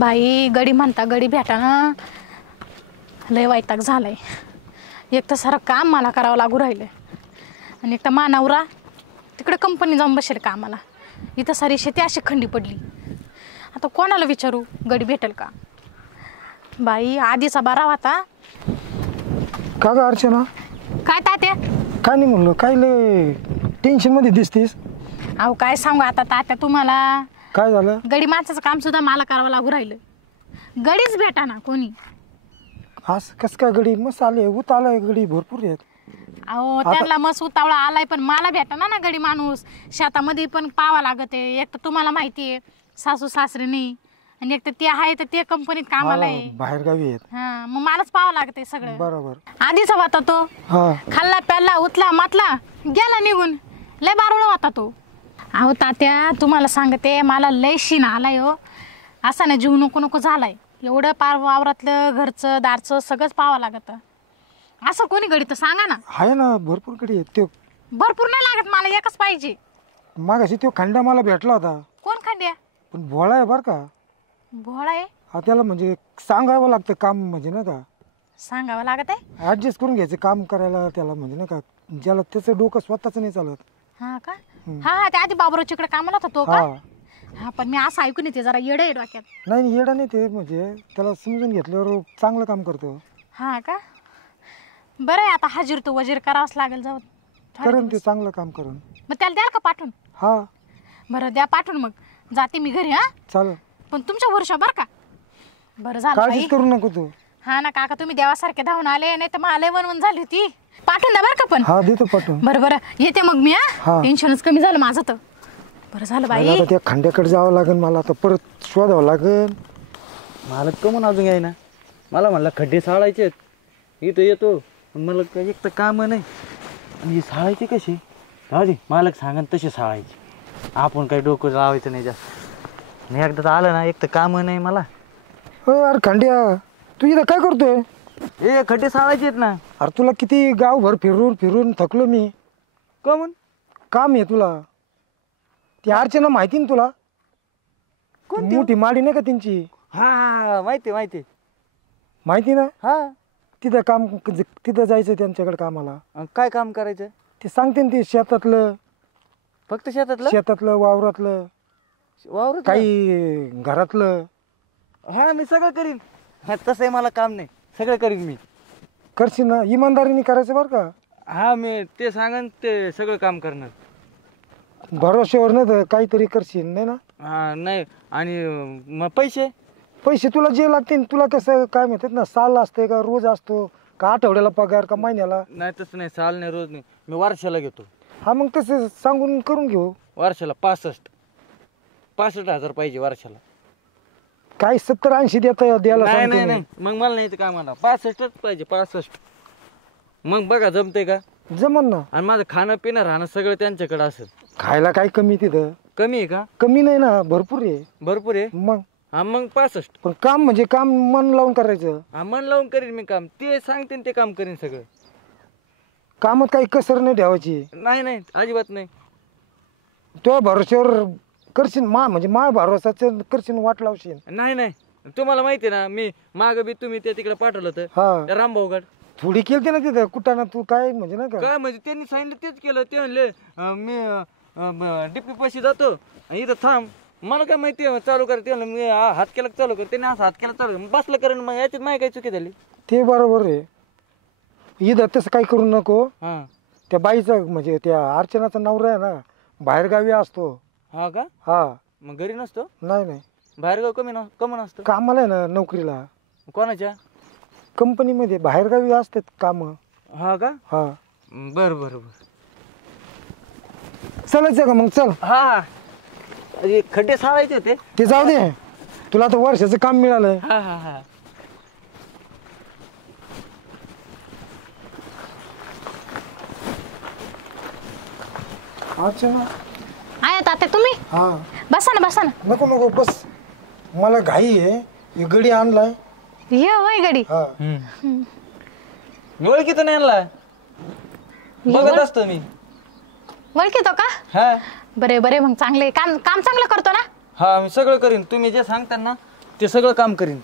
बाई गडी म्हणता गडी भेटाना लय वैताग झालाय। एक तर सारं काम मला करावं लागू राहिलं आणि एक तर मानावरा तिकडे कंपनी जाऊन बसेल कामाला। इथं सारी शेती अशी खंडी पडली। आता कोणाला विचारू गडी भेटेल का? बाई आधीचा बारा होता। का ग अर्चना? काय तात्या? काय नाही म्हणलं, काय लय टेन्शन मध्ये दिसतीस? अहो काय सांगू आता तात्या तुम्हाला, काय झालं? गडी माणसाचं काम सुद्धा मला करावं लागू राहिलं। गडीच भेटाना कोणी। आज कस काय गडी मस्त आले, उत आलाय गडी भरपूर आहेत। अहो त्यांना मस्त उतावळा आलाय पण मला भेटाना ना गडी माणूस। शेतामध्ये पण पावा लागत आहे। एक तर तुम्हाला माहिती आहे सासू सासरे नाही आणि एक तर ते आहे तर ते कंपनीत कामाला आहे, बाहेर गावी आहेत। हा मग मलाच पाहावं लागतंय सगळं। बरोबर। आधीचा होता तो, खाल्ला प्याला उतला मातला गेला निघून, लय बारुळ होता तो। अहो तात्या तुम्हाला सांगते मला लय शीन आलाय हो। असा ना जीव नको नको झालाय। एवढं पार वावरातलं घरचं दारचं सगळंच पाहावं लागत। असं कोणी गडी तर सांगा ना। आहे ना भरपूर गडी आहेत। ते भरपूर नाही लागत, मला एकच पाहिजे। मागाशी तो खंड्या मला भेटला होता। कोण खंड्या? पण भोळा आहे बर का। भोळा आहे? हा त्याला म्हणजे सांगावं लागतं काम, म्हणजे ना का सांगावं लागत आहे। ऍडजस्ट करून घ्यायचं काम करायला त्याला, म्हणजे ना का ज्याला त्याचं डोकं स्वतःच नाही चालत। हा का? हा हा त्या आधी बाबरोच्या इकडे कामाला होता तो का? हा पण मी असं ऐकून येते जरा येडं आहे डोक्यात। नाही येडा नाही ते, म्हणजे त्याला समजून घेतल्यावर चांगलं काम करतो। हा का? बरं आहे आता हाजीर तो वजीर करावंच लागेल। जाऊ करून ते चांगलं काम करून मग त्याला द्याल का पाठवून? हा बरं द्या पाठवून, मग जाते मी घरी। हा चालेल, पण तुमच्या वर्षा बरं का? बरं झालं काळजीच करू नको तू। हा ना काका तुम्ही देवासारखे धावून आले, नाही तर मला वनवन झाली होती। पाठवून द्या बरं का पण। हा देतो पाठवून। बरं बरं येते मग मी। हा टेन्शनच कमी झालं माझं तर। बरं झालं बाई। आता त्या खंड्याकडे जावं लागेल मला, आता परत शोधावं लागेल। मला कमून अजून याय ना, मला म्हणलं खड्डे साळायचे इथं येतो, मला एक तर काम नाही आणि हे साळायचे कसे राहू मालक सांगा तसे साळायचे, आपण काही डोकं लावायचं नाही जास्त। नाही एकदा आलं ना, एक तर काम नाही मला। अरे खंड्या तू इथं काय करतोय? ए खड्डे साळायचे आहेत ना। अरे तुला किती गावभर फिरून फिरून थकलो मी। कमून काम आहे तुला? ती अर्चना माहिती ना तुला? कोणती? मोठी माडी नाही का त्यांची? हा हा माहिती माहिती माहिती ना? हा तिथं काम, तिथं जायचं त्यांच्याकडे कामाला। काय काम करायचं ते सांगते ना, ते शेतातलं, फक्त शेतातलं? शेतातलं वावरातलं वावर काही घरातलं। हा मी सगळं करीन। हा तसंही मला काम नाही, सगळं करीन मी। करशील ना? इमानदारीने करायचं बरं का। हा मी ते सांगन ते सगळं काम करणार। भरोश्यावर नाही तर काहीतरी करशील नाही ना? हा नाही आणि मग पैसे पैसे तुला जे लागतील, तुला कसं काय म्हणतात ना, साल असते का रोज असतो का आठवड्याला पगार का महिन्याला? नाही तसं नाही, साल नाही रोज नाही, मी वर्षाला घेतो। हा मग तसं सांगून करून घेऊ। वर्षाला 65,000 पाहिजे वर्षाला। काय 70-80 द्यायला नाही सांगतो नाही मी. नाही मग मला नाही काय म्हणा, 65च पाहिजे 65। मग बघा जमते का? जमन ना। आणि माझं खाणं पिणं राहणं सगळं त्यांच्याकडे असेल। खायला काय कमी तिथं? कमी आहे का? कमी नाही ना, भरपूर आहे। भरपूर आहे मग हा मग 65। पण काम म्हणजे काम मन लावून करायचं। हा मन लावून करीन मी काम, ते सांगते ते काम करीन सगळं। कामात काही कसर नाही ठेवायची। नाही नाही अजिबात नाही। तो भरोश्यावर करशील, म्हणजे भरोसाच करशील, वाट लावशील। नाही नाही तुम्हाला माहिती आहे ना, मी माग बी तुम्ही ते तिकडे पाठवलं होतं हा रामभाऊगड। थोडी केलती ना तिथं कुठं ना, तू काय म्हणजे ना का काय म्हणजे त्यांनी सांगितलं तेच केलं। ते म्हणले मी डिपी पाशी जातो आणि इथं थांब, मला काय माहिती चालू कर। ते म्हणलं मी हात केला चालू कर, त्यांनी असं हात केला चालू कर, बसलं करेन। मग याच्यात माझी काही चुकी झाली? ते बरोबर आहे। इथं तसं काही करू नको। हा त्या बाईचं म्हणजे त्या अर्चनाचा नवरा आहे ना, बाहेर गावी असतो। हा का? हा मग घरी नसतो? नाही नाही, बाहेरगाव कमी नसतं? कामाला आहे ना, नोकरीला कोणाच्या कंपनीमध्ये बाहेरगावी असतात काम। हा का? हा बर बर बर चालायचं का मग? चल। हा खड्डे साळायचे होते ते जाऊ दे, तुला तर वर्षाचं काम मिळालंय। हा हा हा अर्चना आहे तात्या तुम्ही? हा बसा ना बसा ना। नको नको बस, मला घाई आहे। हे गडी आणलाय। ये वय गडी। हा ओळखीत नाही आणला, बघत असतो मी। ओळखीतो का? हा बरे बरे मग चांगले काम काम चांगलं करतो ना? हा मी सगळं करीन, तुम्ही जे सांगता ना ते सगळं काम करीन.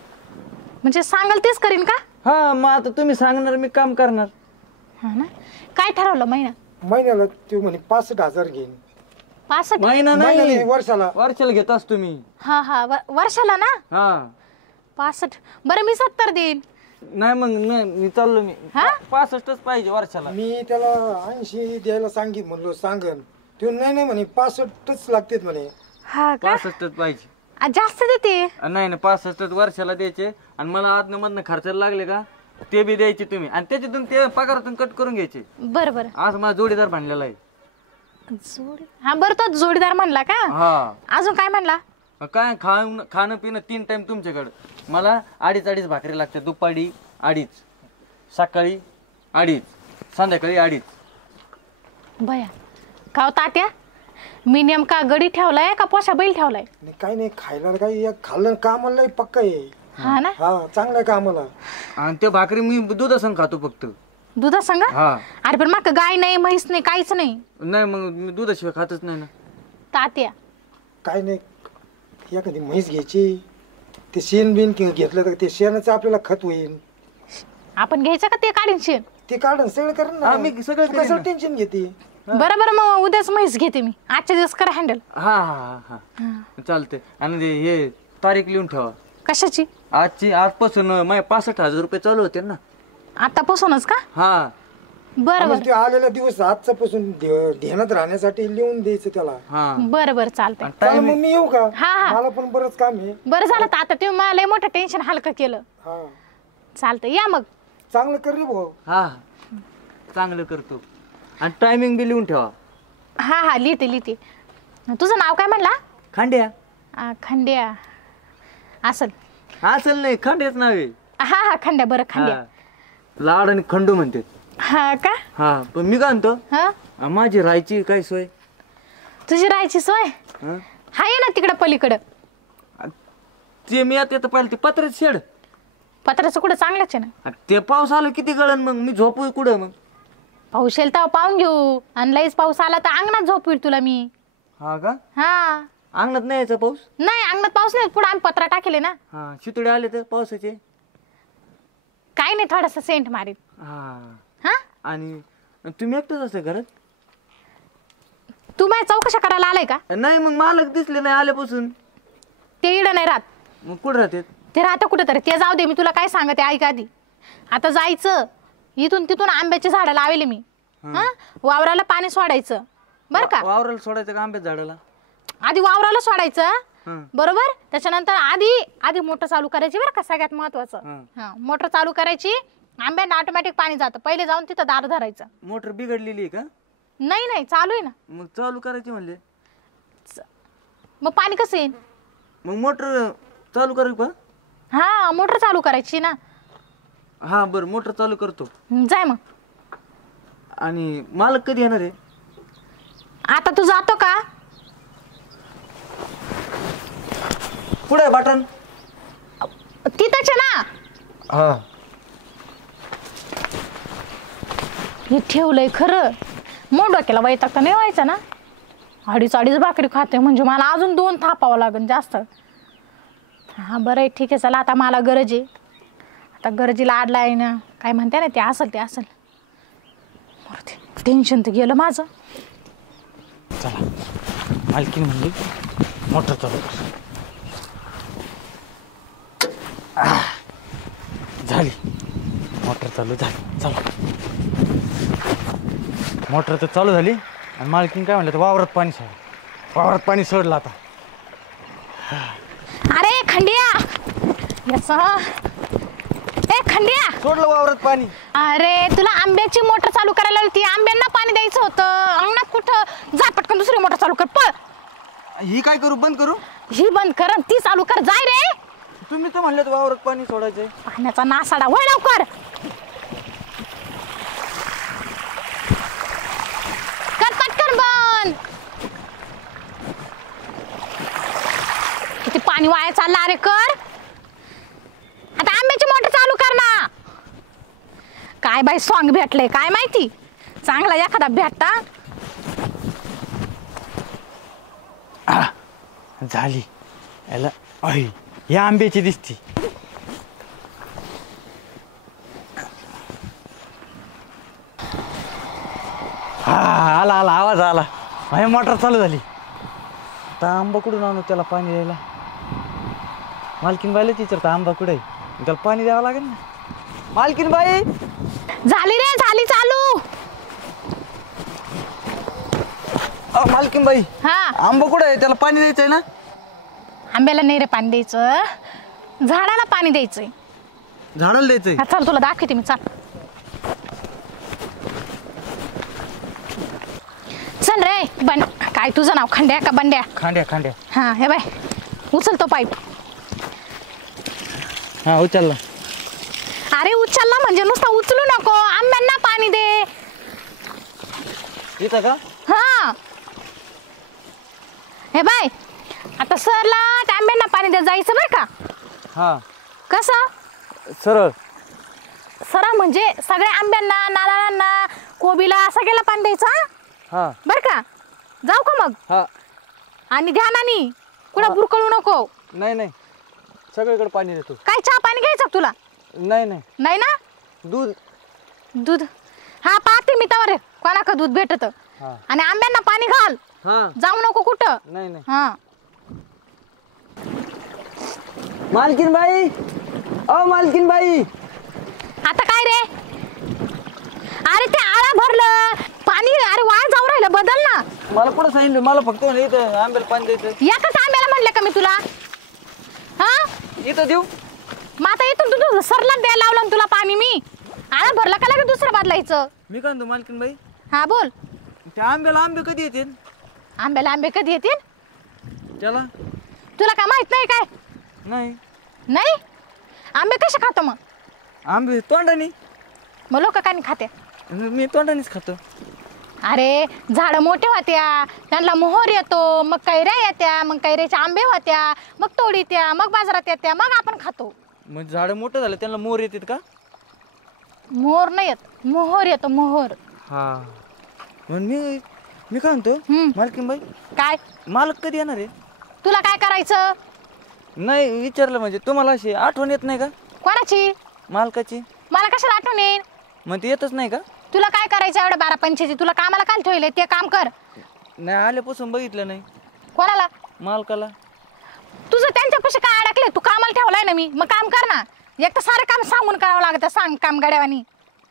म्हणजे सांगाल तेच करीन का? हा मग आता तुम्ही सांगणार मी काम करणार. हा ना. काय ठरवलं महिना? महिन्याला तू म्हणे 65,000 घेईन. 65? महिना महिन्याला नाही, नाही, वर्षाला. वर्षाला घेत असतो मी. हा हा वर्षाला ना? हा 65. बरं मी 70 देईन. नाही मग नाही मी चाललो मी. हा? 65च पाहिजे वर्षाला. मी त्याला 80 द्यायला सांगितलं, म्हणलो सांगन. तू नाही म्हणे 65च लागतेत म्हणे. हा का? 65च पाहिजे. जास्त देते. नाही नाही 65च वर्षाला द्यायचे आणि मला आतनं मधनं खर्चाला लागले का ते बी द्यायचे तुम्ही आणि त्याच्यातून ते पगारातून कट करून घ्यायचे. बरं बरं. आज माझा जोडीदार भांडलेला आहे. हा बरं, तो जोडीदार म्हणला का? हा अजून काय म्हणला? काय खाणं पिणं 3 टाइम तुमच्याकडं. मला 2.5 भाकरी लागते. दुपारी 2.5, सकाळी 2.5, संध्याकाळी 2.5. भया का तात्या, मी नेमका गडी ठेवलाय का पोशा बैल ठेवलाय? नाही काही नाही, खायला काही खाल्लं कामाला पक्का आहे. हा ना. हा चांगलं आहे कामाला. आणि त्या भाकरी मी दुधासंग खातो फक्त. दुधा संग? हा अरे पण मग गाय नाही, म्हैस नाही, काहीच नाही. नाही मग मी दुधाशिवाय खातच नाही ना. तात्या काय नाही, एखादी म्हैस घ्यायची, ते शेण बिन घेतलं तर ते शेणाचं आपल्याला खत होईल. आपण घ्यायचं का ते काढीन शेण? ते काढून सगळं करेन हा, ना. मी सगळं तू करीन कसं ना. टेन्शन घेते? बरं बरं, मग उद्याच म्हैस घेते मी. आजच्या दिवस करा हँडल. हा हा हा चालते. आणि हे तारीख लिहून ठेवा. कशाची? आजपासून माझे 65,000 रुपये चालू होते ना. आतापासूनच का? हा बरं आम्हाला बरं ते आलेला दिवस आजच्यापासून ध्यानात राहण्यासाठी लिहून द्यायचं त्याला. हा बरं बरं चालतंय. चला टाइम मग मी येऊ का? हा, हा. मला पण बरंच काम आहे. बरं झालं तर आता तुम्ही मला लय मोठं टेन्शन हलकं केलं. हा चालतंय, या मग. चांगलं कर रे भाऊ. हा चांगलं करतो. आणि टायमिंग बी लिहून ठेवा. हा हा लिहिते. तुझं नाव काय म्हणला? खांड्या. खंड्या असल. असेल नाही, खंड्याच नाव आहे. हा हा खंड्या. बरं खंड्या. हा. लाड आणि खंडू म्हणते. हा का? हा पण मी काय म्हणतो, हा माझी राहायची काय सोय? तुझी राहायची सोय हा? आहे ना तिकडं पलीकडं. ते मी आता येतं पाहिलं ते पत्र्याचं शेड. पत्राचं कुठं चांगलंच आहे ना. ते पाऊस आला किती गळन, मग मी झोपू कुठं मग? पाऊस येईल तेव्हा पाहून घेऊ. आणि लईच पाऊस आला तर अंगणात झोपवील तुला मी. हा का? हा अंगणात नाही यायचा पाऊस? नाही, अंगणात पाऊस नाही. पुढे आम्ही पत्रा टाकेले ना. हा शितोडे आले तर पावसाचे. काही नाही, थोडासा सेंट मारीत. हा हा आणि तुम्ही एकटंच असते घरात? तू माझ्या चौकशा करायला आलाय का? नाही मग मालक दिसले नाही आल्यापासून. ते इडं नाही राहत. मग कुठं राहते? ते राहतं कुठं तरी. ते जाऊ दे, मी तुला काय सांगते ऐक आधी. आता जायचं इथून तिथून आंब्याची झाडं लावले मी. हा वावराला पाणी सोडायचं बरं का? वावराला सोडायचं का आंब्यात झाडाला? आधी वावराला सोडायचं हं. बरोबर. त्याच्यानंतर आधी मोटर चालू करायची बरं का, सगळ्यात महत्वाचं. हं. हा मोटर चालू करायची, आंब्यांना ऑटोमॅटिक पाणी जातं. पहिले जाऊन तिथं दार धरायचं. मोटर बिघडलेली आहे का? नाही नाही चालू आहे ना. मग चालू करायची म्हणले. मग पाणी कसं येईल? मग मोटर चालू करू का? हा मोटर चालू करायची ना. हा बरं मोटर चालू करतो. जाय मग. आणि मालक कधी येणार आहे? आता तू जातो का? पुढे बटन तिथंच आहे ना. हा हे ठेवलंय खरं. मोड डोक्याला वैताग नाही व्हायचा ना. अडीच भाकरी खाते म्हणजे मला अजून 2 थापावं लागेल जास्त. हा बरं आहे, ठीक आहे. चला आता मला गरज आहे. आता गरजेला आडला आहे ना, काय म्हणते ना, ते असेल. टेन्शन तर गेलं माझं. चला मालकीन म्हणली मोटर चालू कर. झाली मोटर चालू झाली. चला मोटर तर चालू झाली. आणि मालकीन काय म्हणलं तर वावरात पाणी सोडलं आता. अरे खंड्या खंड्या सोडलं वावरात पाणी. अरे तुला आंब्याची मोटर चालू करायला होती. आंब्यांना पाणी द्यायचं होतं. अंगणात कुठं जा, पटकन दुसरी मोटर चालू कर. पळ. ही काय करू? बंद करू? ही बंद कर, ती चालू कर. जाय रे. तुम्ही तर म्हणलं वावरात पाणी सोडायचंय. पाण्याचा नासाडा. वळ लवकर. कर पटकन बंद. किती पाणी वाया चाललं. अरे कर आता, आंब्याची मोटर चालू कर ना. काय बाई सॉंग भेटलंय काय माहिती. चांगला एखादा भेटता. झाली याला. ह्या आंब्याची दिसती. हा आला आला आवाज आला. माझी मोटर चालू झाली. आता आंबा कुठून आणू त्याला पाणी द्यायला? मालकीन बाईलाच विचारता आंबा कुठे आहे, त्याला पाणी द्यावं लागेल ना. मालकीन बाई, झाली रे, झाली चालू. मालकीन बाई, हा, आंबा कुठे आहे, त्याला पाणी द्यायचंय ना. आंब्याला नाही रे पाणी द्यायचं, झाडाला पाणी द्यायचंय. झाडाला द्यायचंय. हा चल, तुला दाखवते मी, चाल. चल रे. काय तुझं नाव खंड्या का बंड्या? खांड्या खांड्या. हा हे बाय, उचल तो पाईप. हा उचलला. अरे उचलला म्हणजे नुसता उचलू नको, आंब्यांना पाणी दे. इथं का? हा हे बाय, आता सरला त्या आंब्यांना पाणी दे जायचं बरं का. हा कसं सरळ. सरळ म्हणजे सगळ्या आंब्यांना, नारळांना, कोबीला सगळ्याला पाणी द्यायचं. हा बरं का, जाऊ का मग? हा. आणि ध्यानानी कुठं बुरकळू नको. नाही नाही, सगळीकडे पाणी देतो. काय चहा पाणी घ्यायचं का तुला? नाही नाही, नाही ना. दूध. दूध? हा पाहते मी तवर कोणाक दूध भेटत. हा. आणि आंब्यांना पाणी घाल, हा. जाऊ नको कुठं. नाही नाही. हा मालकीन बाई, मालकीन बाई. आता काय रे? अरे ते आळा भरलं पाणी, अरे वाळ जाऊ राहिलं, बदल ना. मला कुठं सांगितलं, मला फक्त म्हणे इथं आंब्याला पाणी द्यायचं. एकच आंब्याला म्हणलं का मी तुला? हा इथं देऊ. मग आता इथून तू सरला द्यायला लावलं ना तुला पाणी मी. आळा भरला का लगेच दुसरं बदलायचं? मी काय म्हणतो मालकीन बाई, हा बोल. त्या आंब्याला आंबे कधी येतील? आंब्याला आंबे कधी येतील त्याला तुला काय माहित नाही काय? नाही. नाही? आंबे कसे खातो मग? आंबे तोंडाने. मग लोक काय नाही खाते? मी तोंडानेच खातो. अरे झाडं मोठे होत्या, त्यांना मोहर येतो, मग कैऱ्या येत्या, मग कैऱ्याचे आंबे होत्या, मग तोडीत्या, मग बाजारात येत्या, मग आपण खातो. मग झाडं मोठं झालं त्यांना मोर येतात का? मोहर नाही येत, मोहर येतो, मोहर. हा. मग मी काय म्हणतो मालकीन बाई, काय मालक कधी येणार आहे? तुला काय करायचं? नाही विचारलं म्हणजे, तुम्हाला अशी आठवण येत नाही का कोणाची? मालकाची? मला कशाला आठवण येईल? मग ते येतच नाही का? तुला काय करायचं एवढं 12-5ची? तुला कामाला काल ठेवले ते काम कर. नाही आल्यापासून बघितलं नाही कोणाला? मालकाला. तुझं त्यांच्यापाशी काय अडकले? तू कामाला ठेवलाय ना मी, मग काम कर ना. एक तर सारं काम सांगून करावं लागतं, सांग काम गड्यावानी.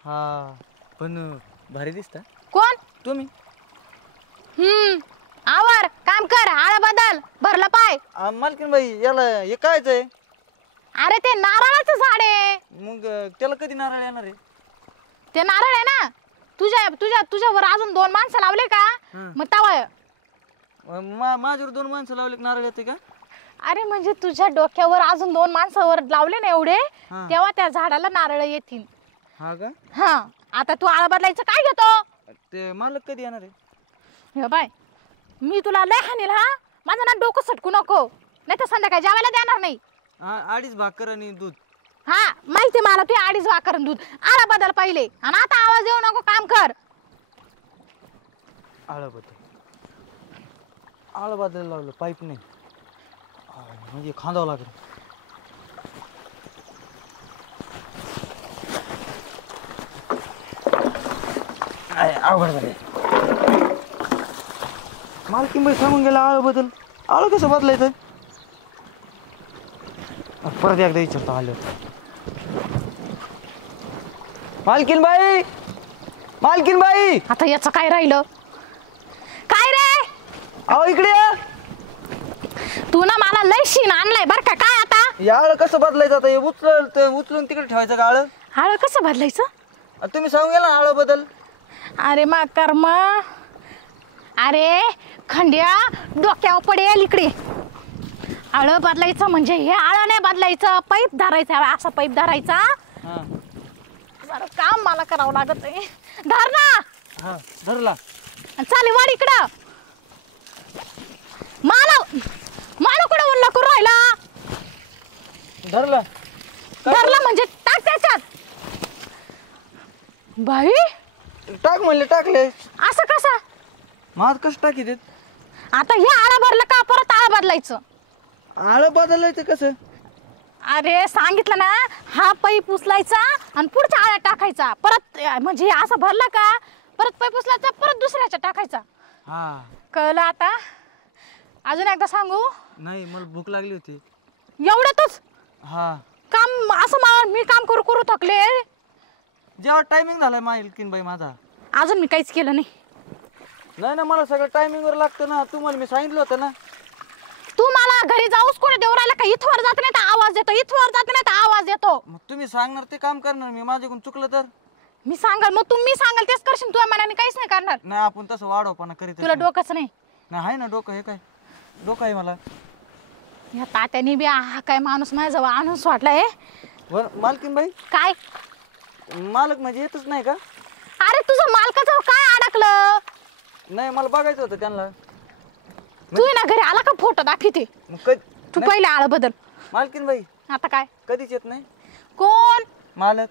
हा पण भारी दिसता कोण? तुम्ही. आवर काम कर, आळा बदल, भरलं पाय. मालकीन बाई याला हे कायच आहे? अरे ते नारळाचं झाड आहे. मग त्याला कधी नारळ येणार आहे? ते नारळ आहे ना, तुझ्यावर अजून 2 माणसं लावले का मग तवा. माझ्यावर 2 माणसं लावले नारळ येते का? अरे म्हणजे तुझ्या डोक्यावर अजून 2 माणसावर लावले ना एवढे, तेव्हा त्या झाडाला नारळ येतील. हा का? हा. आता तू आळा बदलायचं काय घेतो? ते मालक कधी येणार आहे? हे बाय, मी तुला लय हानील. हा माझं ना डोकं सटकू नको, नाही तर संध्याकाळी जेवायला देणार नाही. 2.5 भाकर आणि दूध. हा माहिती मला, तू 2.5 भाकर दूध. आळा बदल पहिले, आणि आता आवाज देऊ नको, काम कर. आळं बदलायला लावलं, पाईप नाही म्हणजे खांदावं लागेल. अवघड झाले. मालकीन बाई सांगून गेला आळं बदल. आळं कसं बदलायचं? परत एकदा विचारतो आलं. मालकीन बाई, मालकीन बाई. आता याचं काय राहिलं? काय रे? अहो इकडे या. तू ना मला लय शीन आणलाय बर का. काय आता? या आळं कसं बदलायचं? आता हे उचलून तिकडे ठेवायचं का आळं? आळं कसं बदलायचं? तुम्ही सांगून गेला ना आळं बदल. अरे मा कर्म. अरे खंड्या, डोक्यावर पडेल इकडे. आळं बदलायचं म्हणजे हे आळं नाही बदलायचं, पाईप धरायचा, असा पाईप धरायचा. जरा काम मला करावं लागत आहे. धर ना. हा धरला. चालेल वाढ इकडं. मला कुठं उल्ला करू राहिला? धरला. धरला म्हणजे टाक त्याच्यात. बाई टाक म्हणले टाकले. असं कसं? माझ कसं टाकी देत? आता हे आळं भरलं का परत आळं बदलायचं? आळं बदलायचं कसं? अरे सांगितलं ना, हा पाईप उचलायचा आणि पुढच्या आळ्यात टाकायचा, परत म्हणजे असं भरलं का परत पाईप उचलायचा, परत दुसऱ्याच्या टाकायचा. हा कळलं आता? अजून एकदा सांगू? नाही मला भूक लागली होती. एवढ्यातच हा काम असं मी काम करू करू थकले. जेव्हा टायमिंग झालाय मालकीन बाई माझा. अजून मी काहीच केलं नाही. नाही ना मला सगळं टायमिंगवर लागतं ना, तुम्हाला मी सांगितलं होतं ना. तू मला घरी जाऊस कोणी देऊ राहिला का? इथवर जात नाही तर आवाज देतो, इथवर जात नाही तर आवाज देतो. मग तुम्ही सांगणार ते काम करणार मी, माझ्याकडून चुकलं तर. मी सांगाल मग तुम्ही सांगाल तेच करशील, तुझ्या मनाने काहीच नाही करणार. नाही आपण तसं वाढवपणा करीत तुला डोकंच नाही. नाही आहे ना डोकं, हे काय डोकं आहे मला. या तात्याने बी हा काय माणूस माझ्याजवळ आणून वाटलाय. मालकीन बाई काय मालक म्हणजे येतच नाही का? अरे तुझं मालकाचं काय अडकलं? नाही मला बघायचं होतं त्यांना. तू ना घरी आला का फोटो दाखवते. मग तू पहिले आळ बदल. मालकीन बाई आता काय कधीच येत नाही कोण मालक?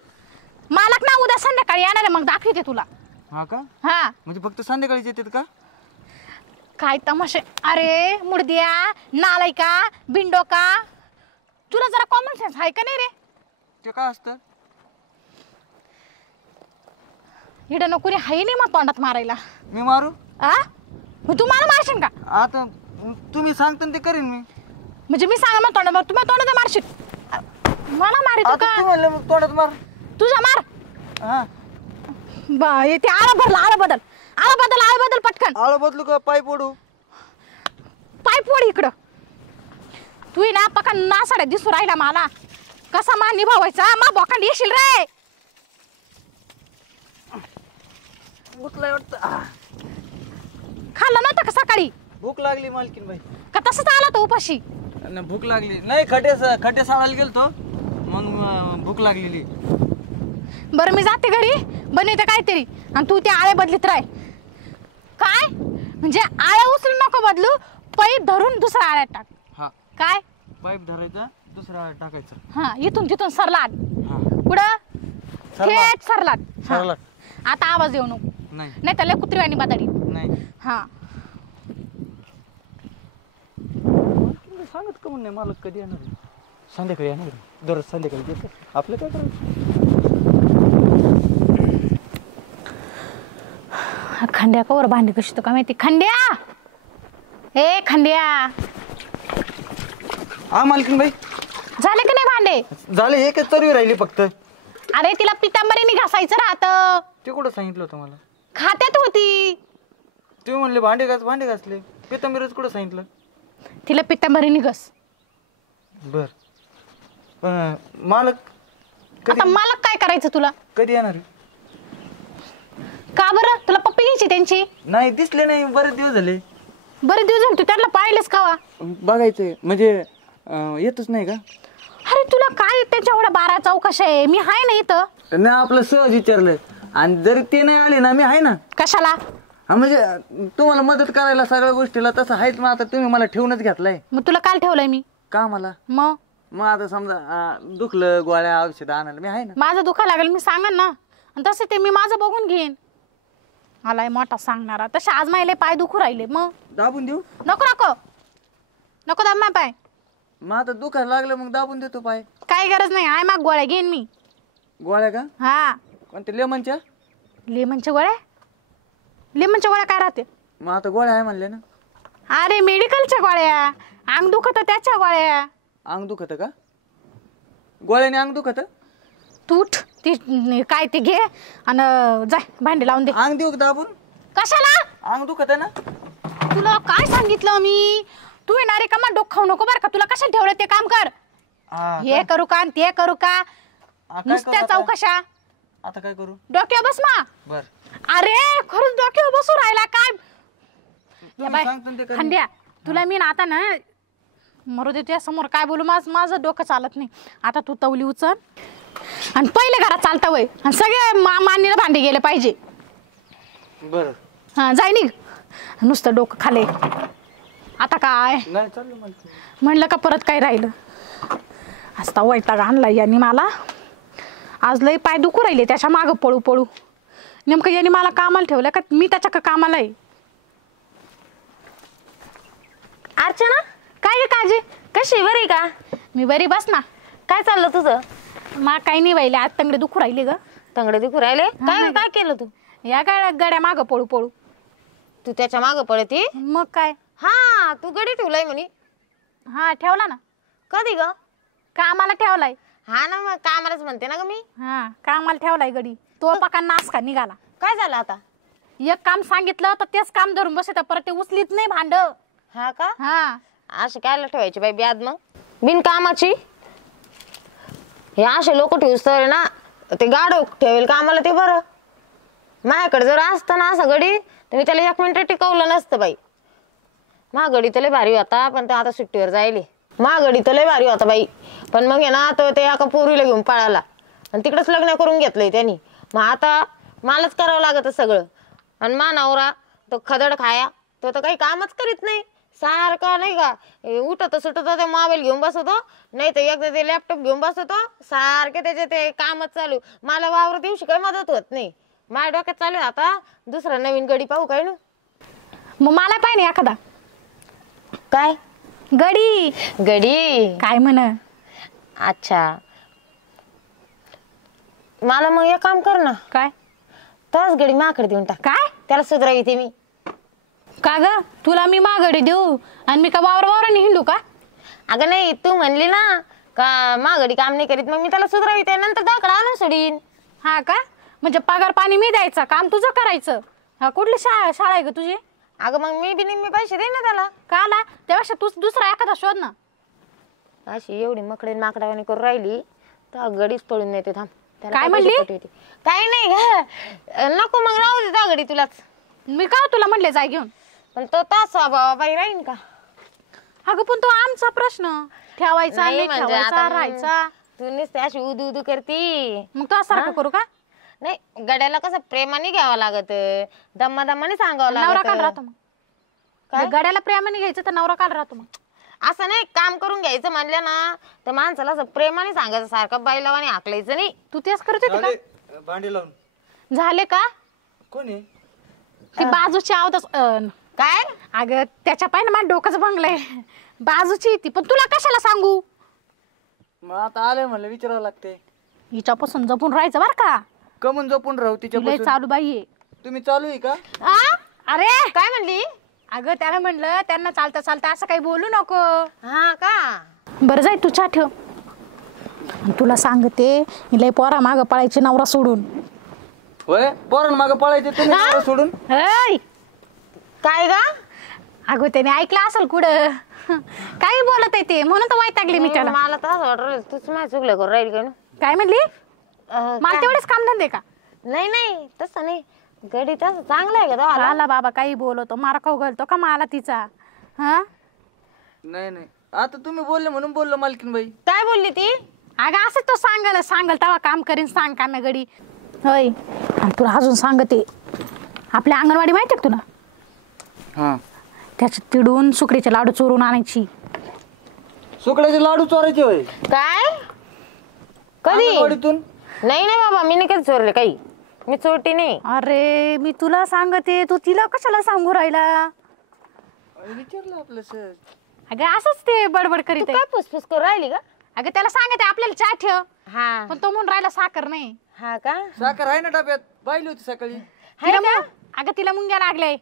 मालक ना उद्या संध्याकाळी येणार आहे, मग दाखवते तुला. हा का? हा म्हणजे फक्त संध्याकाळीच येतात का? काय तमाशे. अरे मुडद्या नालायका बिंडो का, तुला जरा कॉमन सेन्स आहे का नाही रे? ते काय असतं? हिडं नोकरी आहे नाही मग तोंडात मारायला. मी मारू? मग तू मला मारशील का? आता तुम्ही सांगता ते करीन मी. म्हणजे मी सांगा मग तोंडात, तुम्ही तोंडात मारशील. मला मारितो आता का? तू म्हणलं मग तोंडात मार. तुझा मार. हा ते आळा भरला, आळा बदल, आळा बदल, आळा बदल पटकन. आळ बदलू का पाय पडू? पाय पोड इकडं. तू ना पका नासाड्या दिसू राहिला मला. कसा मा निभावायचा? मा बोकांड येशील रे. भूकलाय वाटतं. खाल्लं नव्हतं का सकाळी? भूक लागली मालकीन बाई. का तसंच आला तो उपाशी? नाही भूक लागली नाही, खड्डे साळायला गेलतो मग भूक लागलेली. बरं मी जाते घरी, बनवते काहीतरी आणि तू ते आळे बदलीत राह. काय म्हणजे आळे उचलून नको बदलू, पाईप धरून दुसऱ्या आळ्यात टाक. हा काय? पाईप धरायचा दुसरा टाकायचं. हा इथून तिथून सरलाट. हा पुढं सरलाट. थेट सरलाट. हा. सरलाट. आता आवाज देऊ नको, नाही नाही तर लय कुत्रीवाणी बदाडी. नाही हा सांगत का म्हणून नाही मालक कधी येणार? संध्याकाळी येणार दररोज संध्याकाळी येते. आपलं काय करायचं? खंड्या कवर भांडी कशी तो का माहिती? खंड्या, ए खंड्या, हा मालकीन बाई झाले का नाही भांडे? झाले, एकच तरी राहिली फक्त. अरे तिला पितांबरीने घासायचं राहतं. ते कुठं सांगितलं होतं मला? खात्यात होती. तुम्ही म्हणले भांडे घासले, पितांबरीच कुठं सांगितलं? तिला पितांबरीने घस. बर मालक आता मला काय करायचं तुला? कधी येणार? का बरं? तुला पप्पी घ्यायची त्यांची? नाही दिसले नाही, बरेच दिवस झाले. बरेच दिवस झाले, तू त्यांना पाहिलेस का वा? बघायचंय म्हणजे येतच नाही का? अरे तुला काय त्यांच्या एवढ्या 12 चौकशा आहे? मी आहे ना इथं. नाही आपलं सहज विचारलं, आणि जरी ते नाही आले ना मी आहे ना. कशाला? हा म्हणजे तुम्हाला मदत करायला सगळ्या गोष्टीला तसं आहेच. मग आता तुम्ही मला ठेवूनच घेतलाय. मग तुला काल ठेवलंय मी का मला? मग आता समजा दुखलं गोळ्या औषध आणायला मी आहे ना. माझं दुखा लागेल मी सांगेन ना, आणि तसं ते मी माझं बघून घेईन. मला मोठा सांगणारा. तसे आज माहिले पाय दुखू राहिले. मग दाबून देऊ? नको नको नको दाब मा पाय. मग आता दुखायला लागलं मग दाबून देतो पाय. काही गरज नाही, आय माग गोळ्या घेईन मी. गोळ्या का? हा कोणत्या? लेमनच्या? लेमनच्या गोळ्या? लेमनच्या गोळ्या काय राहते? मग आता गोळ्या आहे म्हणले ना. अरे मेडिकलच्या गोळ्या. अंग दुखत त्याच्या गोळ्या. अंग दुखत का? गोळ्याने अंग दुखत? तू उठ, ती काय ते घे आणि जाय भांडी लावून दे. अंग देऊ का दाबून? कशाला? अंग दुखत ना. तुला काय सांगितलं मी? तू येणारे का मग डोकं खाऊ नको बरं का. तुला कशाला ठेवलं ते काम कर. हे करू का ते करू का, नुसत्या चौकशा. आता काय करू? डोक्यावर बस मा. बर अरे खरंच डोक्यावर बसू राहिला काय? सांगतो खंड्या तुला मी ना आता ना मरू दे, तुझ्या समोर काय बोलू, माझं डोकं चालत नाही. आता तू तवली उचल आणि पहिले घरात चालता वय, आणि सगळे मान्यला भांडे गेले पाहिजे. बर हा जाय निघ, नुसतं डोकं खाले. आता काय नाही चाललं मला. म्हणलं का परत काय राहिलं? असता वैताग आणला यांनी मला. आज लई पाय दुखू राहिले त्याच्या मागं पळू पळू. नेमकं यांनी मला कामाला ठेवलं का मी त्याच्या का कामाला आहे? अर्चना काय ग काळजी? कशी बरी का? मी बरी. बस ना. काय चाललं तुझं? मा काही नाही व्हायले, आज तंगडे दुखू राहिले ग. तंगडे दुखू राहिले? काय काय केलं तू? या गड्या मागं पळू पळू. तू त्याच्या मागं पळती? मग काय? हा, तू गडी ठेवलाय म्हणे. हा ठेवला ना. कधी ग? कामाला ठेवलाय. हा ना, मग कामालाच म्हणते ना ग मी. हा कामाला ठेवलाय गडी. तो पका नास का निघाला. काय झालं आता? एक काम सांगितलं तर तेच काम धरून बसत, परत ते उचलीत नाही भांड. हा का? हा असे कायला ठेवायची बाई ब्याद मग बिन कामाची? हे असे लोक ठेवस तर ना ते गाडो ठेवेल कामाला ते बरं. माझ्याकडे जर असतं ना असं गडी तर मी त्याला 1 मिनिट टिकवलं नसतं बाई. गडी तर लय भारी होता, पण ते आता सुट्टीवर जायले. गडी तर लय भारी होता बाई, पण मग आहे ना तो ते एका पोरीला घेऊन पळाला आणि तिकडेच लग्न करून घेतलंय त्यांनी. मग आता मलाच करावं लागत सगळं. आणि नवरा तो खदड खाया, तो तर काही कामच करीत नाही. सारखा नाही का उठत सुटत ते मोबाईल घेऊन बसतो, नाही तर एकदा ते लॅपटॉप घेऊन बसतो. सारखे त्याचे ते कामच चालू. मला वावर दिवशी काही मदत होत नाही. माझ्या डोक्यात चालू आहे आता दुसरा नवीन गडी पाहू काय ना. मग मला पाहिजे एखादा काय गडी. गडी काय म्हण? अच्छा, मला मग एक काम कर ना. काय? तोच गडी माझ्याकडे देऊन टाक. काय? त्याला सुधरावी मी. का ग तुला मी माघाडी देऊ आणि मी का वावराने हिंडू का? अगं नाही, तू म्हणली ना का माघाडी काम नाही करीत, मग मी त्याला सुधरावी नंतर दाखला आणून सोडीन. हा का? म्हणजे पगार पाणी मी द्यायचा, काम तुझं करायचं. हा कुठली शाळा आहे ग तुझी? अगं मग मी बी निम्मे पैसे देईन ना त्याला. का आला त्यापेक्षा तूच दुसरा एखादा शोध ना. अशी एवढी मकडे माकडावानी करून राहिली तर गडीच पळून नेते. थांब. त्याला काय पैसे म्हणली? कुठे येते? काय नाही ग, नको मग राहू दे त्या गडी तुलाच. मी का तुला म्हणले जाय घेऊन? पण तो तसा बाई राहीन का? अगं पण तो आमचा प्रश्न. ठेवायचा नाही नाही म्हणजे ठेवायचा आता राहायचा. तू नुसते अशी उदू उदू करती. मग तो सारखं करू का? नाही, गड्याला कसं प्रेमाने घ्यावं लागत, दम्मा दम्माने सांगावं नवरा काल लागत. राहतो मग. गड्याला प्रेमाने घ्यायचं तर नवरा काल राहतो मग. असं नाही, काम करून घ्यायचं म्हणलं ना तर माणसाला असं प्रेमाने सांगायचं, सारखं बैलावाने हाकलायचं नाही. तू तेच करत होती का? भांडी लावून. झाले का? कोणी? ती बाजूची आवतच काय? अगं त्याच्या पाय ना माझं डोकंच भंगलंय. बाजूची ती, पण तुला कशाला सांगू? मग आता आले म्हणलं विचारावं लागते. हिच्यापासून जपून राहायचं बर का. कमून जपून राहू लय तिच्यापासून. चालू बाई आहे. तुम्ही चालू आहे का? अरे काय म्हणली? अगं त्याला म्हणलं त्यांना चालता चालता असं काही बोलू नको. हा का? बरं जाय तू चहा ठेव. आणि तुला सांगते ही लय पोरा मागं पळायची नवरा सोडून. होय, पोरांना मागं पळायचे तुम्ही नवरा सोडून. ऐ काय गा? अगं त्याने ऐकलं असेल कुठं. काही बोलत आहे ते, म्हणून तर वैतागली मी त्याला. मला तर असं वाटलं तूच माझ्या चुकलं करून राहील का ना. काय म्हणली? मला काय? तेवढेच काम धंदे का? नाही नाही तसं नाही, गडी तसं चांगलं आहे का तो आला? आला बाबा काही बोलतो, मारा खाऊ घालतो का मला तिचा? हा नाही नाही, आता तुम्ही बोलले म्हणून बोललो मालकीन बाई. काय बोलली ती? अगं असं तो सांगल तेव्हा काम करीन. सांग का गडी होय. आणि तुला अजून सांगते, आपल्या अंगणवाडी माहिती का तुला? हा, त्याच्यात तिडून सुकडीचे लाडू चोरून आणायची. सुकड्याचे लाडू चोरायचे होय? काय? कधी? अंगणवाडीतून? नाही नाही बाबा, मी नाही कधी चोरले काही. मी चोरटी नाही. अरे मी तुला सांगते, तू तिला कशाला सांगू राहिला? विचारलं आपलं सर. अगं असंच ते बडबड करीत तू आहे. काय फुसफुस करून राहिली का? अगं त्याला सांगते आपल्याला चहा ठेव, हा पण तो म्हणून राहिला साखर नाही. हा का? साखर आहे ना डब्यात, पाहिली होती सकाळी. तिला अगं तिला मुंग्या लागले.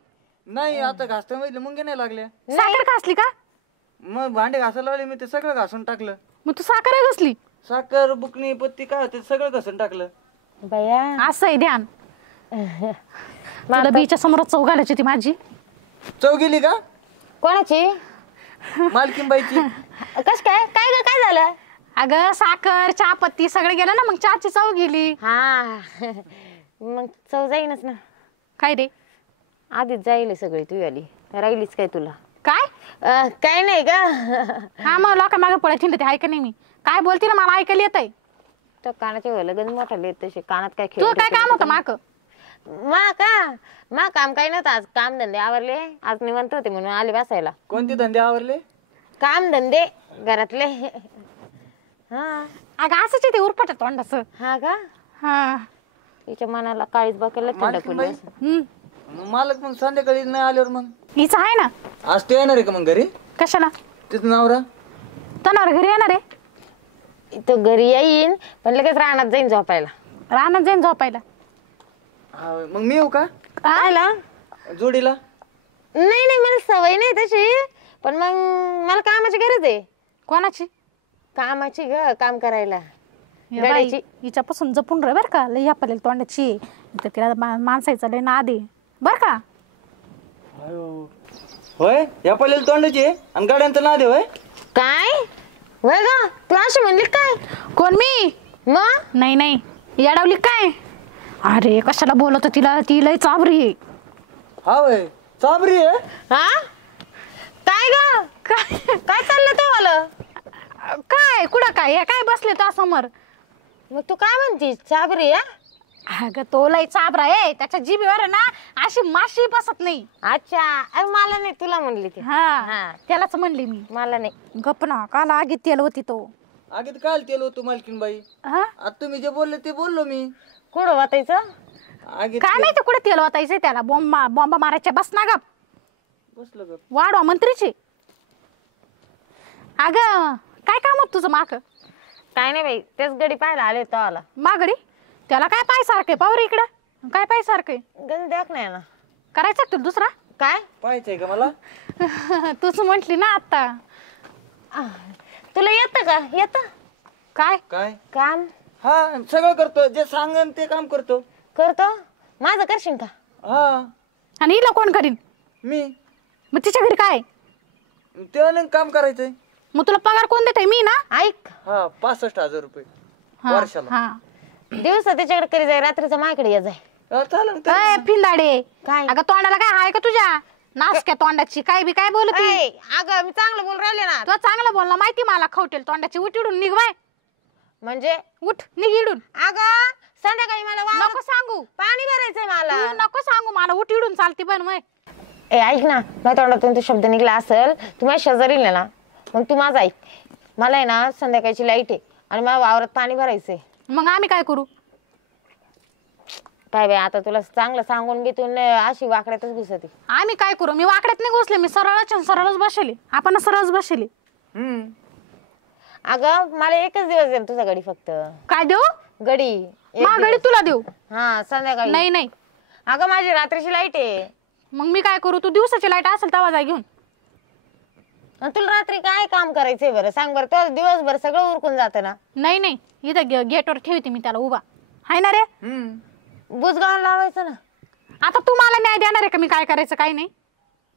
नाही, आता घासता माहिती मुंगे नाही लागल्या. साखर घासली का? मग भांडे घासायला लागले, मी ते सगळं घासून टाकलं. मग तू साखर घासली? साखर बुकणी पत्ती काय होते सगळं घासून टाकलं. बया असं आहे ध्यान. मला बीच्या समोर चव घालायची ती माझी. चव गेली का? कोणाची? मालकीन बाईची. कस काय? काय ग, काय झालं? अगं साखर चहा पत्ती सगळं गेलं ना, मग चहाची चव गेली. हा मग चव जाईनच ना. काय रे? आधीच जाईल सगळी तू आली, राहिलीच काय तुला? काय काय नाही का? हा मग लोक मागे पळत हिंडते, ऐक नाही मी काय बोलते ना, मला ऐकायला येत आहे. तर कानाचे लगन मोठा लेत तसे कानात काय खेळ. तुझं काय काम होतं माक? मा काम काही नव्हतं आज. काम धंदे आवरले आज, निवंत होते म्हणून आले बसायला. कोणते धंदे आवरले? काम धंदे घरातले. हा अगं असंच आहे ते उरपट तोंडाचं. हा का? हा तिच्या मनाला काळीच बकेला थंड मालकीन बाई? पडली. मग मालक मग संध्याकाळी नाही आल्यावर मग हिचं आहे ना. आज ते येणार आहे का मग घरी? कशाला? तिथं नवरा तनावर घरी येणार आहे. तो घरी येईन पण लगेच रानात जाईन झोपायला. रानात जाईन झोपायला. हा मग मी येऊ का आला जोडीला? नाही नाही मला सवय नाही तशी, पण मग मला कामाची गरज आहे. कोणाची? कामाची ग, काम करायला. या बाई, गाडीची. हिच्यापासून जपून रह बर का. लई आपल्याला तोंडाची आहे. इथं तिला माणसायचं लय नाद आहे बर का. होय या पहिले तोंडाची आहे आणि गाड्यांचं नाद आहे होय. काय वय ग, तू अशी म्हणली काय? कोण मी? मग नाही नाही येडावली काय? अरे कशाला बोलत तिला, ती लय चाबरी आहे. हा होय चाबरी आहे. हा काय ग, काय काय चाललं तो वालं? काय कुठं काय हे काय बसले तो समोर. मग तू काय म्हणतीस चाबरी? अगं तो लय चाबरा आहे. त्याच्या जीभीवर आहे ना अशी माशी बसत नाही. अच्छा, अरे मला नाही, तुला म्हणली ती. हा त्यालाच म्हणली मी. मला नाही. गप ना, काल आगीत तेल होती तो. आगीत काल तेल होतो मालकीन बाई. हा आता तुम्ही जे बोलले ते बोललो मी. कुठं वाटायचं? आगीत काय माहिती कुठे तेल वाटायचंय त्याला. बॉम्बा मारायच्या. बस ना गप, बसलो ग. वाढवा मंत्रीची. अगं काय काम होत तुझं माक? काय नाही बाई, तेच गडी पाहायला आले तो आला. मागडी त्याला काय पाय सारखे पावर इकडं. काय पाय सारखे गंज देख नाही ना. करायचं तुला दुसरा? काय पाहायचंय का मला? तूच म्हंटली ना आता. तुला येतं का? येतं काय काय? काम? हा सगळं करतो, जे सांगन ते काम करतो. करतो. माझं करशील का? हा आणि हिला कोण करीन? मी. मग तिच्या घरी काय? तेव्हा काम करायचंय. मग तुला पगार कोण देते? मी ना. ऐक, हा 65,000 रुपये हा, वर्षाला. हा. दिवसा त्याच्याकडे करी जाय, रात्रीचा माझ्याकडे ये जाय. चालेल ए, फिंदाडे काय? अगं तोंडाला काय आहे का तुझ्या? नासक्या तोंडाची काय बी काय बोलती. ऐ, अगं मी चांगलं बोल राहिले ना. तो चांगलं बोलला माहिती मला. खवटेल तोंडाची. उठ इडून निघ बाय. म्हणजे उठ निघ इडून. अगं संध्याकाळी मला नको सांगू. पाणी भरायचंय मला. तू नको सांगू मला. उठ इडून चालती पण मग. ए ऐक ना, माझ्या तोंडातून तो शब्द निघला असेल, तू माझ्या शेजारी ना, मग तू माझा ऐक. मला आहे ना संध्याकाळची लाईट आहे आणि मला वावरात पाणी भरायचंय. मग आम्ही काय करू? काय बाई, आता तुला चांगलं सांगून घेतून अशी वाकड्यातच घुसते. आम्ही काय करू? मी वाकड्यात नाही घुसले. मी सरळच बसले. आपण सरळच बसले. अगं मला एकच दिवस देईल तुझा गडी फक्त. काय देऊ? गडी एक मा गडी दिवस. तुला देऊ? हा संध्याकाळी. नाही नाही. अगं माझी रात्रीची लाईट आहे. मग मी काय करू? तू दिवसाची लाईट असेल तेव्हा जा घेऊन. आणि तुला रात्री काय काम करायचंय बरं सांग बरं. तर दिवसभर सगळं उरकून जातं ना. नाही नाही इथं गेटवर ठेवते मी त्याला उभा. हाय ना रे? बुजगाव लावायचं ना. आता तू मला न्याय देणार आहे का? मी काय करायचं काय नाही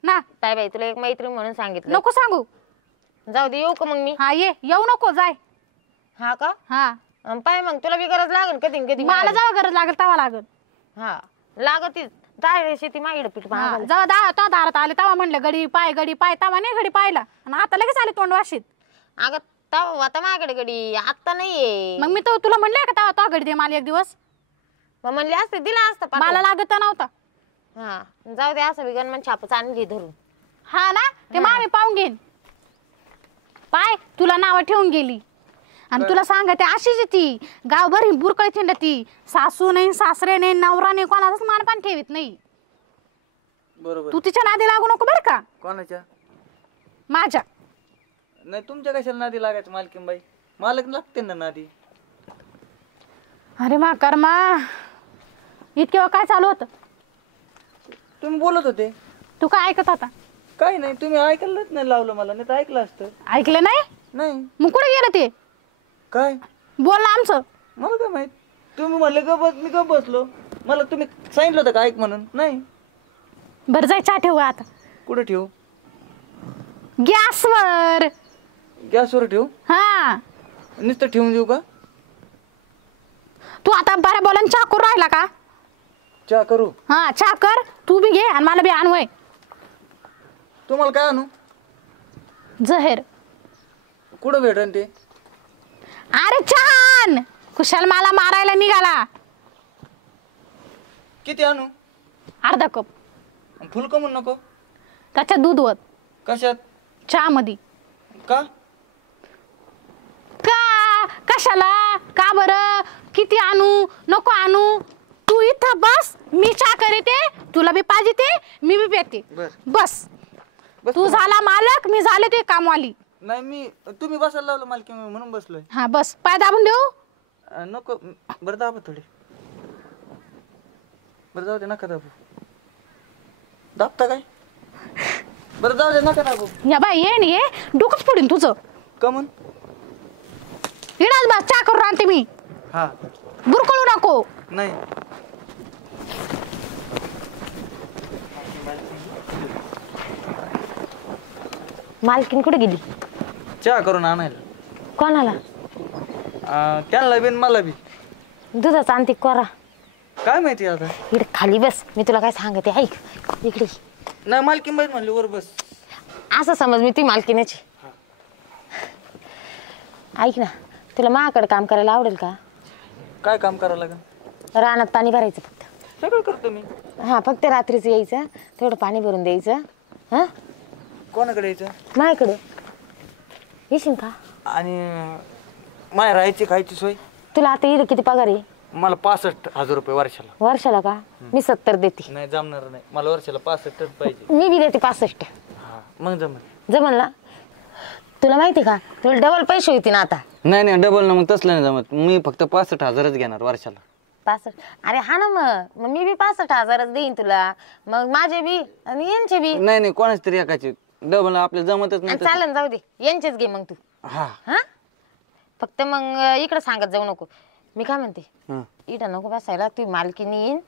ना. काय बाई, तुला एक मैत्रीण म्हणून सांगितलं. नको सांगू. जाऊ दे, येऊ का मग मी? हा ये. येऊ नको. जाय. हा का? हा पाय मग तुला बी गरज लागेल कधी कधी. मला जेव्हा गरज लागेल तेव्हा लागल. हा लागतीच. काय शेती मागड पीठ हा, जेव्हा तो दारात आले तेव्हा म्हणलं गडी पाय तेव्हा नाही गडी पाहिला. आणि आता लगेच आले तोंड वाशीत. अगं तवा आता माझ्याकडे गडी आता नाहीये. मग मी तर तुला म्हणले का तेव्हा तो गडी दे मला एक दिवस. मग म्हणले असते दिला असता पाठवून. मला लागत नव्हता. हा जाऊ दे, असं बिगन मग छापच आणली धरून. हा ना ते मामी पाहून घेईन. पाय तुला नाव ठेवून गेली. आणि तुला सांगते अशीच ती गावभर बुरकळ थिंडती. सासू नाही, सासरे नाही, नवरा नाही, कोणाचाच मानपान ठेवीत नाही. बरोबर. तू तिच्या नादी लागू नको बर का. कोणाच्या? माझ्या नाही तुमच्या कशाला नादी लागायचं मालकीन बाई? मालक लागते ना नादी. अरे मा कर्मा इतके वेळ काय चालू होतं? तुम्ही बोलत होते. तू काय ऐकत होता? काही नाही, तुम्ही ऐकायलाच नाही लावलं मला, नाही तर ऐकलं असतं. ऐकलं नाही? नाही. मग कुठे गेलं ते? काय बोल ना आमचं. मला काय माहित? तुम्ही म्हणले ग बस, मी ग बसलो. मला तुम्ही सांगितलं होतं का ऐक म्हणून? नाही. बरं जाय चहा ठेव आता. कुठे ठेवू? गॅसवर. गॅसवर ठेवू? हा नुसतं ठेवून देऊ का? तू आता बऱ्या बोलान चहा करू राहिला का? चहा करू? हा चहा कर. तू बी घे आणि मला बी आणवय. तुम्हाला काय आणू? जहेर. कुठं भेटन ते? अरे छान कुशाल मला मारायला निघाला. किती आणू? अर्धा कप. फुल का म्हणू नको? त्याच्यात दूध वत. कशात? चहा मध्ये. का? का कशाला? का बरं? किती आणू नको आणू? तू इथं बस. मी चहा करीते. तुला बी पाहिजे ते मी बी पेते. बर बस. तू झाला मालक, मी झाले ते कामवाली. नाही मी तुम्ही बसायला लावलं मालकी म्हणून बसलोय. हा बस, पाय दाबून देऊ. नको बरं दाबा थोडे. बरं जाऊ दे नका दाबू. दाबता काय? बरं जाऊ दे नका दाबू. या बाई ये नी ये, डोकंच पडीन तुझं. कमून? इडाच बस, चहा करून आणते मी. हा बुरकळू नको. नाही. मालकीन कुठे गेली? चहा करून आणायला. कोणाला? त्यांना बी मला बी. दुधाचा आणते कोरा. काय माहिती आता. इकडे खाली बस, मी तुला काय सांगते ऐक. इकडे नाही मालकीन बाई म्हणली वर बस. असं समज मी ती मालकीनाची. ऐक ना, तुला माझ्याकडे काम करायला आवडेल का? काय काम करावं लागेल? रानात पाणी भरायचं फक्त. सगळं करतो मी. हा फक्त रात्रीच यायचं, तेवढं पाणी भरून द्यायचं. हा कोणाकडे यायचं? माझ्याकडे येशील का? आणि माझ्या राहायची खायची सोय? तुला आता इकडे किती पगार आहे? मला 65,000 रुपये वर्षाला. वर्षाला का? मी 70 देते. नाही जमणार नाही, मला वर्षाला 65 पाहिजे. मी बी देते 65. हा मग जमल. जमल ना? तुला माहिती का, तुला डबल पैसे होते ना आता. नाही नाही डबल ना, मग तसलं नाही जमत. मी फक्त 65,000च घेणार वर्षाला. 65? अरे हा ना, मग मी बी 65,000च देईन तुला. मग माझे बी आणि यांचे बी. नाही नाही कोणाच तरी एकाचे. डबल आपल्याला जमतच नाही तसं. चालेल, जाऊ दे, यांचेच घे मग तू. हा हा फक्त मग इकडे सांगत जाऊ नको. मी काय म्हणते, हा. इथं नको बसायला, तू मालकीनी येईन.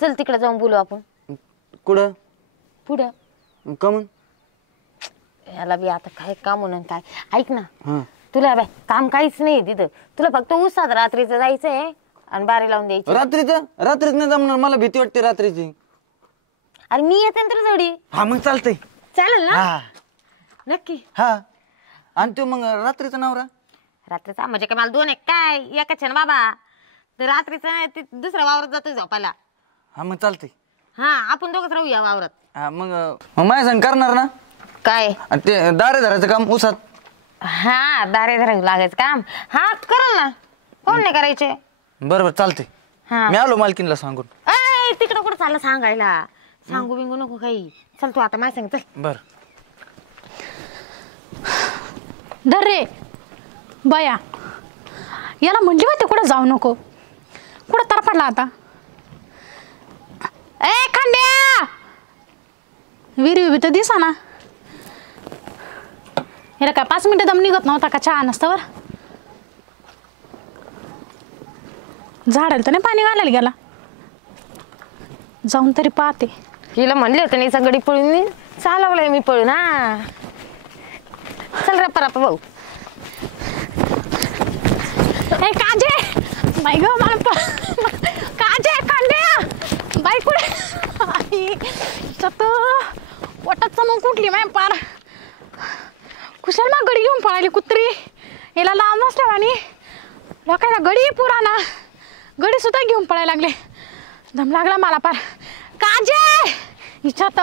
चल तिकडे जाऊन बोलू आपण. कुठं? पुढं कमून? याला बी आता काय काम होणार काय. ऐक ना, हा तुला बाय काम काहीच नाही तिथं. तुला फक्त उसात रात्रीचं जायचंय आणि बारी लावून द्यायची. रात्रीच नाही जमणार, मला भीती वाटते रात्रीची. अरे मी येते ना तुला जोडी. हा मग चालतंय. चालेल ना? हा नक्की. हा. आणि तो मग रात्रीचा नवरा? रात्रीचा म्हणजे काय मला दोन एक काय एकाच आहे ना बाबा. तर रात्रीचा ते दुसऱ्या वावरात जातोय झोपायला. हा मग चालतंय. हा आपण दोघंच राहूया वावरात. हा मग माझ्या संग करणार ना? काय? आणि ते दारे धरायचं काम उसात? हा दारे धरायला लागायचं काम. हा करल ना, कोण नाही करायचे. बरोबर चालतंय. हा मी आलो मालकीनला सांगून. तिकडं कुठं चाललं सांगायला. सांगू बिंगू नको काही. चल तू आता माझ्या सांग चल. बर. धर रे बया, याला म्हणली होती कुठं जाऊ नको. कुठं तरपडला आता. ए खंड्या, विरी तर दिसा ना. याला काय 5 मिनिटं दम निघत नव्हता का चहा नसतं वर. झाडाला तर नाही पाणी घालायला गेला. जाऊन तरी पाहते. हिला म्हणले होते नाही सगळी पळून चालवलंय मी पळून. हा चल रप्पा रप्पा भाऊ. ए काजे बाई ग, मला काजे खंड्या बाई कुठे आई चत वाटत मग कुठली माय पार. कुशाल मग गडी घेऊन पळाली कुत्री. याला लांब नसल्या आणि लोकायला गडी पुराणा गडी सुद्धा घेऊन पळायला लागले. दम लागला मला पार. काजे हिच्यात